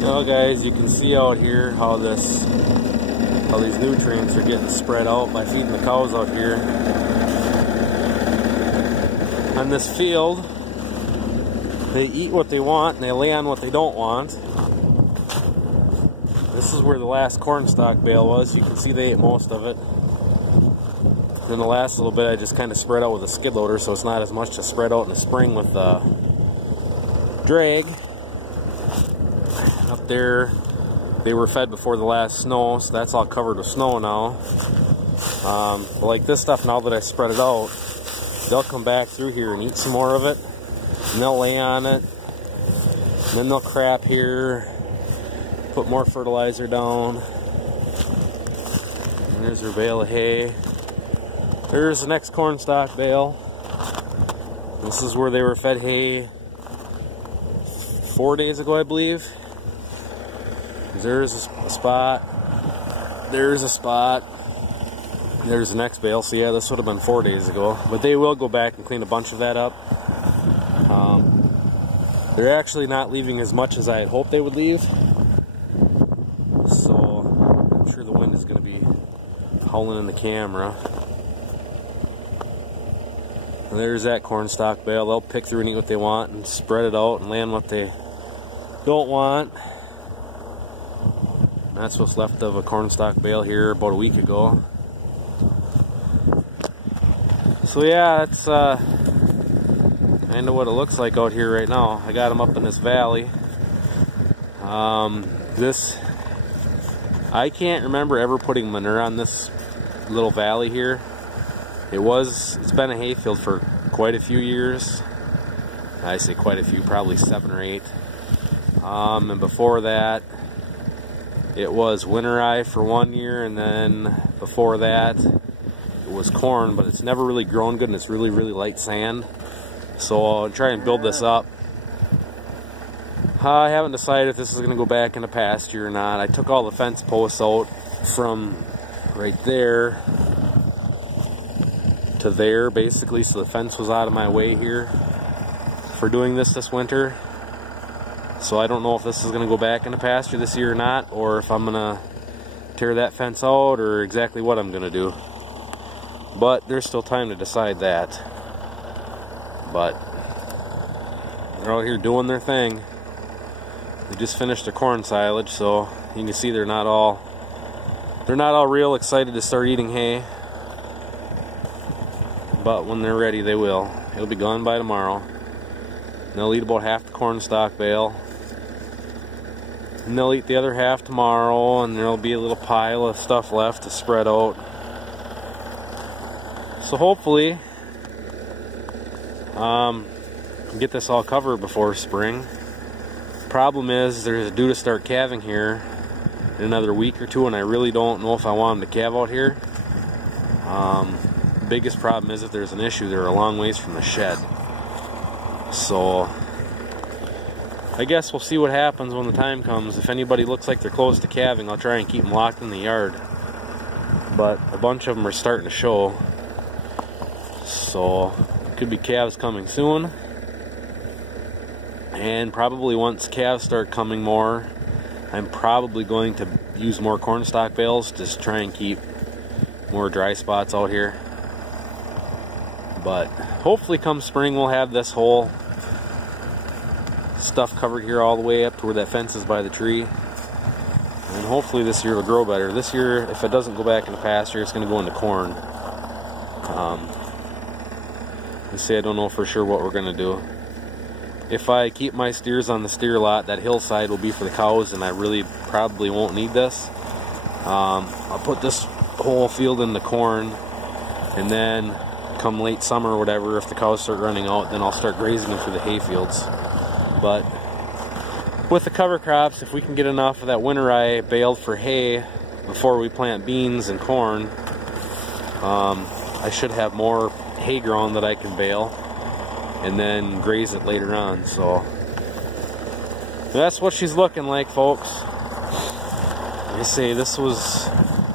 Now guys, you can see out here how these nutrients are getting spread out by feeding the cows out here. On this field, they eat what they want and they lay on what they don't want. This is where the last corn stalk bale was. You can see they ate most of it. Then the last little bit I just kind of spread out with a skid loader, so it's not as much to spread out in the spring with the drag. Up there, they were fed before the last snow, so that's all covered with snow now. But like this stuff, now that I spread it out, they'll come back through here and eat some more of it, and they'll lay on it, and then they'll crap here, put more fertilizer down. And there's their bale of hay. There's the next corn stalk bale. This is where they were fed hay 4 days ago, I believe. There's a spot. There's a spot. There's the next bale. So yeah, this would have been 4 days ago. But they will go back and clean a bunch of that up. They're actually not leaving as much as I had hoped they would leave. So I'm sure the wind is going to be howling in the camera. And there's that corn stalk bale. They'll pick through and eat what they want and spread it out and land what they don't want. That's what's left of a corn stalk bale here about a week ago. So yeah, that's kind of what it looks like out here right now. I got them up in this valley. I can't remember ever putting manure on this little valley here. It's been a hayfield for quite a few years. I say quite a few, probably 7 or 8. And before that, it was winter rye for 1 year, and then before that, it was corn, but it's never really grown good, and it's really, really light sand. So I'll try and build this up. I haven't decided if this is going to go back into pasture or not. I took all the fence posts out from right there to there, basically, so the fence was out of my way here for doing this winter. So I don't know if this is going to go back into pasture this year or not, or if I'm going to tear that fence out, or exactly what I'm going to do. But there's still time to decide that. But they're out here doing their thing. They just finished their corn silage, so you can see they're not all real excited to start eating hay. But when they're ready, they will. It'll be gone by tomorrow. And they'll eat about half the corn stalk bale. And they'll eat the other half tomorrow, and there'll be a little pile of stuff left to spread out. So hopefully, get this all covered before spring. Problem is, they're due to start calving here in another week or two, and I really don't know if I want them to calve out here. The biggest problem is if there's an issue, they're a long ways from the shed. So I guess we'll see what happens when the time comes. If anybody looks like they're close to calving, I'll try and keep them locked in the yard. But a bunch of them are starting to show. So could be calves coming soon. And probably once calves start coming more, I'm probably going to use more corn stalk bales to just try and keep more dry spots out here. But hopefully come spring we'll have this whole stuff covered here all the way up to where that fence is by the tree. And hopefully this year will grow better. This year, if it doesn't go back into pasture, it's going to go into corn. You see, I don't know for sure what we're going to do. If I keep my steers on the steer lot, that hillside will be for the cows, and I really probably won't need this. I'll put this whole field in the corn, and then come late summer or whatever, if the cows start running out, then I'll start grazing them through the hay fields. But with the cover crops, if we can get enough of that winter rye baled for hay before we plant beans and corn, I should have more hay grown that I can bale and then graze it later on. So that's what she's looking like, folks. Like I say, this was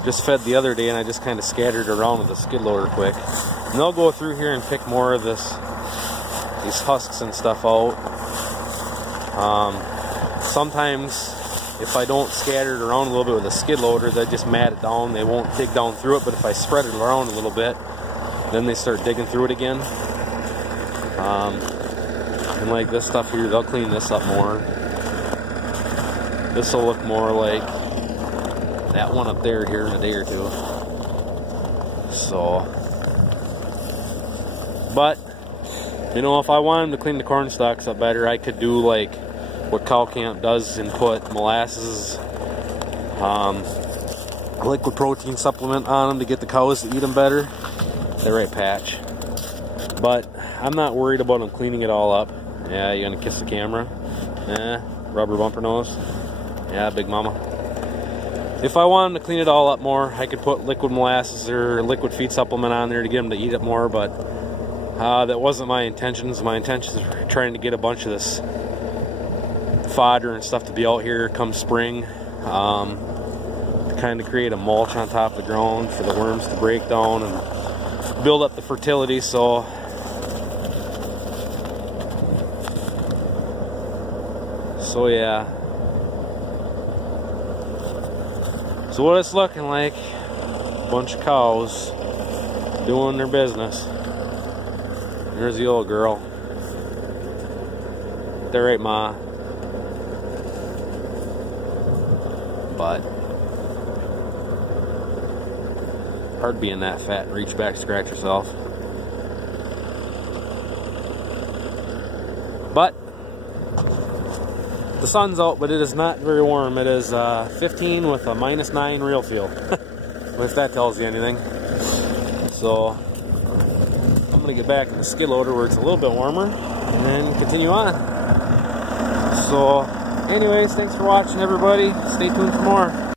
just fed the other day, and I just kind of scattered around with a skid loader quick. And they'll go through here and pick more of these husks and stuff out. Sometimes if I don't scatter it around a little bit with a skid loader, they just mat it down. They won't dig down through it, but if I spread it around a little bit, then they start digging through it again. And like this stuff here, they'll clean this up more. This will look more like that one up there here in a day or two. So, but you know, if I wanted to clean the corn stalks up better, I could do like what Cow Camp does and put molasses, liquid protein supplement on them to get the cows to eat them better. They're right, Patch. But I'm not worried about them cleaning it all up. Yeah, you gonna kiss the camera? Rubber bumper nose? Yeah, big mama. If I wanted to clean it all up more, I could put liquid molasses or liquid feed supplement on there to get them to eat it more, but that wasn't my intentions. My intentions were trying to get a bunch of this fodder and stuff to be out here come spring, to kind of create a mulch on top of the ground for the worms to break down and build up the fertility. So yeah. So what it's looking like, a bunch of cows doing their business. There's the old girl. They're right, Ma. But hard being that fat and reach back, scratch yourself. But the sun's out, but it is not very warm. It is 15 with a -9 real feel. If that tells you anything. So I'm gonna get back in the skid loader where it's a little bit warmer and then continue on. So anyways, thanks for watching, everybody. Stay tuned for more.